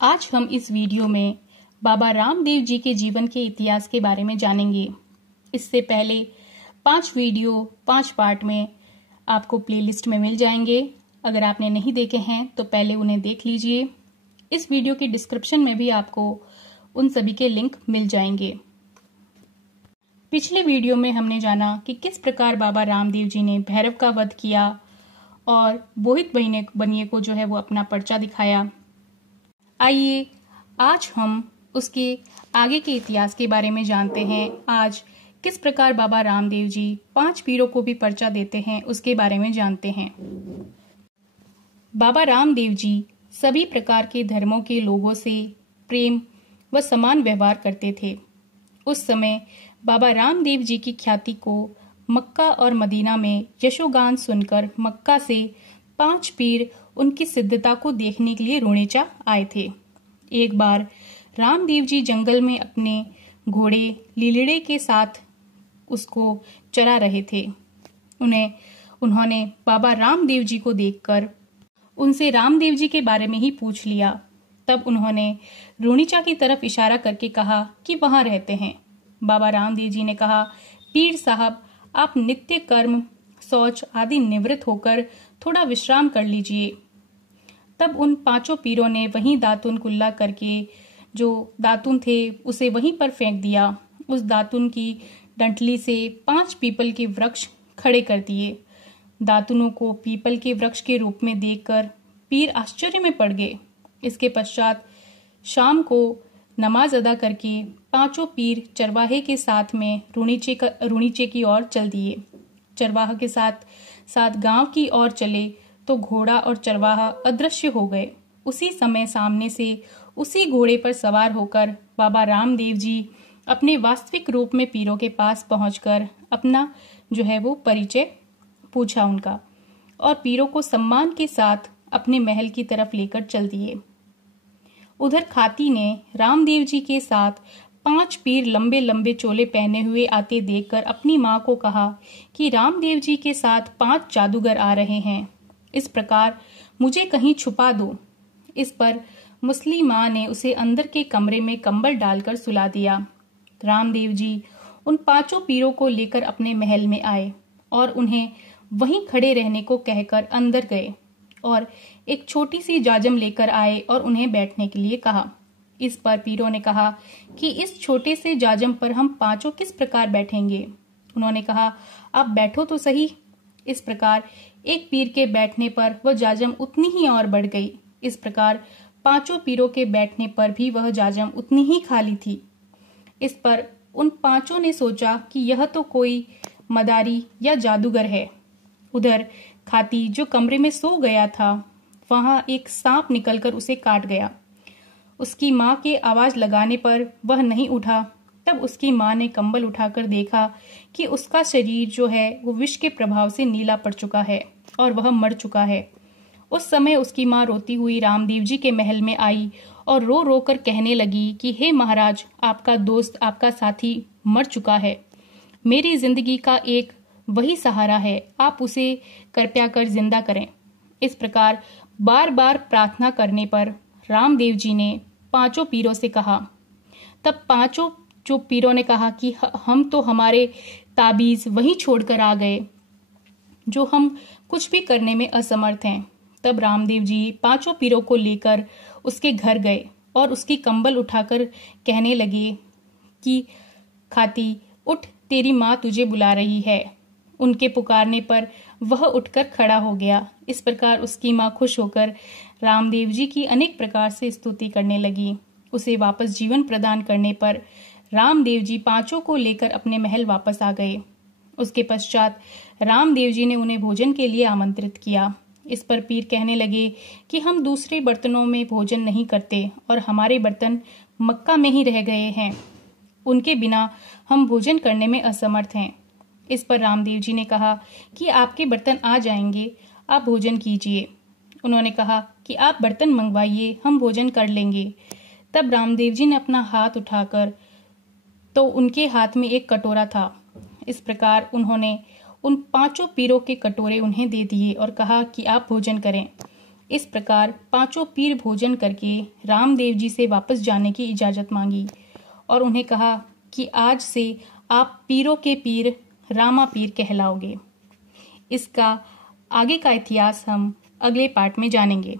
आज हम इस वीडियो में बाबा रामदेव जी के जीवन के इतिहास के बारे में जानेंगे। इससे पहले 5 वीडियो 5 पार्ट में आपको प्लेलिस्ट में मिल जाएंगे। अगर आपने नहीं देखे हैं तो पहले उन्हें देख लीजिए। इस वीडियो के डिस्क्रिप्शन में भी आपको उन सभी के लिंक मिल जाएंगे। पिछले वीडियो में हमने जाना कि किस प्रकार बाबा रामदेव जी ने भैरव का वध किया और बोहित बनिए को जो है वो अपना पर्चा दिखाया। आइए आज हम उसके आगे के इतिहास के बारे में जानते हैं। आज किस प्रकार बाबा रामदेव जी 5 पीरों को भी पर्चा देते हैं उसके बारे में जानते हैं। बाबा रामदेव जी सभी प्रकार के धर्मों के लोगों से प्रेम व समान व्यवहार करते थे। उस समय बाबा रामदेव जी की ख्याति को मक्का और मदीना में यशोगान सुनकर मक्का से 5 पीर उनकी सिद्धता को देखने के लिए रोणेचा आए थे। एक बार रामदेव जी जंगल में अपने घोड़े लीलड़े के साथ उसको चरा रहे थे। उन्होंने बाबा रामदेव जी को देखकर उनसे रामदेव जी के बारे में ही पूछ लिया। तब उन्होंने रोणीचा की तरफ इशारा करके कहा कि वहां रहते हैं। बाबा रामदेव जी ने कहा, पीर साहब, आप नित्य कर्म शौच आदि निवृत्त होकर थोड़ा विश्राम कर लीजिए। तब उन 5 पीरों ने वहीं दातुन कुल्ला करके जो दातुन थे उसे वहीं पर फेंक दिया। उस दातुन की डंठली से 5 पीपल के वृक्ष खड़े कर दिए। दातुनों को पीपल के वृक्ष के रूप में देखकर पीर आश्चर्य में पड़ गए। इसके पश्चात शाम को नमाज अदा करके 5 पीर चरवाहे के साथ में रुणीचे की ओर चल दिए। चरवाहा के साथ साथ गांव की ओर चले तो घोड़ा और चरवाहा अदृश्य हो गए। उसी समय सामने से उसी घोड़े पर सवार होकर बाबा रामदेव जी अपने वास्तविक रूप में पीरों के पास पहुंचकर अपना जो है वो परिचय पूछा उनका और पीरों को सम्मान के साथ अपने महल की तरफ लेकर चल दिए। उधर खाती ने रामदेव जी के साथ 5 पीर लंबे लंबे चोले पहने हुए आते देखकर अपनी माँ को कहा कि रामदेव जी के साथ 5 जादूगर आ रहे हैं, इस प्रकार मुझे कहीं छुपा दो। इस पर मुस्लिम माँ ने उसे अंदर के कमरे में कंबल डालकर सुला दिया। रामदेव जी उन 5 पीरों को लेकर अपने महल में आए और उन्हें वहीं खड़े रहने को कहकर अंदर गए और एक छोटी सी जाजम लेकर आए और उन्हें बैठने के लिए कहा। इस पर पीरों ने कहा कि इस छोटे से जाजम पर हम 5 किस प्रकार बैठेंगे। उन्होंने कहा, आप बैठो तो सही। इस प्रकार एक पीर के बैठने पर वह जाजम उतनी ही और बढ़ गई। इस प्रकार 5 पीरों के बैठने पर भी वह जाजम उतनी ही खाली थी। इस पर उन 5 ने सोचा कि यह तो कोई मदारी या जादूगर है। उधर खाती जो कमरे में सो गया था, वहां एक सांप निकलकर उसे काट गया। उसकी माँ के आवाज लगाने पर वह नहीं उठा। तब उसकी माँ ने कंबल उठाकर देखा कि उसका शरीर जो है वो विष के प्रभाव से नीला पड़ चुका है और वह मर चुका है। उस समय उसकी माँ रोती हुई रामदेव जी के महल में आई और रो रो कर कहने लगी कि हे महाराज, आपका दोस्त, आपका साथी मर चुका है। मेरी जिंदगी का एक वही सहारा है, आप उसे कृपया कर जिंदा करें। इस प्रकार बार बार प्रार्थना करने पर रामदेव जी ने 5 पीरों से कहा। तब 5 जो पीरों ने कहा कि हम तो हमारे ताबीज वहीं छोड़कर आ गए, जो हम कुछ भी करने में असमर्थ हैं। तब रामदेव जी 5 पीरों को लेकर उसके घर गए और उसकी कंबल उठाकर कहने लगे कि खाती, उठ, तेरी माँ तुझे बुला रही है। उनके पुकारने पर वह उठकर खड़ा हो गया। इस प्रकार उसकी माँ खुश होकर रामदेव जी की अनेक प्रकार से स्तुति करने लगी। उसे वापस जीवन प्रदान करने पर रामदेव जी 5 को लेकर अपने महल वापस आ गए। उसके पश्चात रामदेव जी ने उन्हें भोजन के लिए आमंत्रित किया। इस पर पीर कहने लगे कि हम दूसरे बर्तनों में भोजन नहीं करते और हमारे बर्तन मक्का में ही रह गए हैं, उनके बिना हम भोजन करने में असमर्थ हैं। इस पर रामदेव जी ने कहा कि आपके बर्तन आ जाएंगे, आप भोजन कीजिए। उन्होंने कहा कि आप बर्तन मंगवाइए, हम भोजन कर लेंगे। तब रामदेव जी ने अपना हाथ उठाकर तो उनके हाथ में एक कटोरा था। इस प्रकार उन्होंने उन 5 पीरों के कटोरे उन्हें दे दिए और कहा कि आप भोजन करें। इस प्रकार पांचों पीर भोजन करके रामदेव जी से वापस जाने की इजाज़त मांगी और उन्हें कहा कि आज से आप पीरों के पीर रामा पीर कहलाओगे। इसका आगे का इतिहास हम अगले पार्ट में जानेंगे।